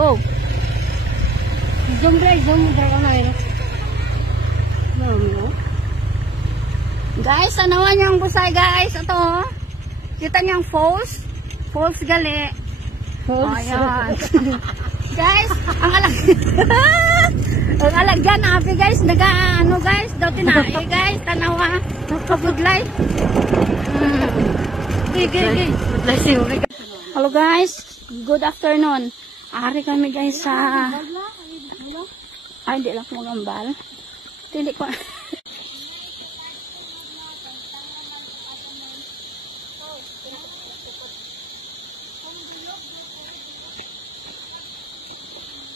Go. Zoom guys, zoom ka na yun. No. Guys, tanawan niyo ang busay guys. Ito oh. Kita niyo ang falls. Falls gali. Falls. Ayan. Guys, ang ang alagyan abi guys, ano guys, daw tinai guys, tanawa, kabudlay. Gigi. Hello guys, good afternoon. Ari kami guys sa hindi lang ko magambal. Hindi ko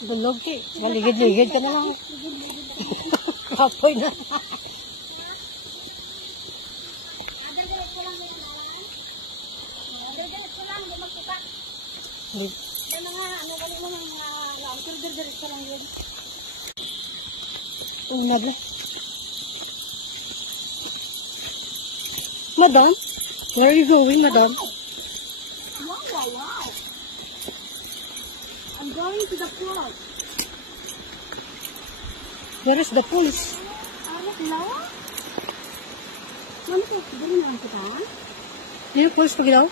Bulog eh. Maligid-ligid ka na lang. Kapoy na. Madam, where are you going, madam? Wow. I'm going to the pool. Where is the pools? Lawa? Ano po? Dali na lang kita? Yung pools pag ilaw?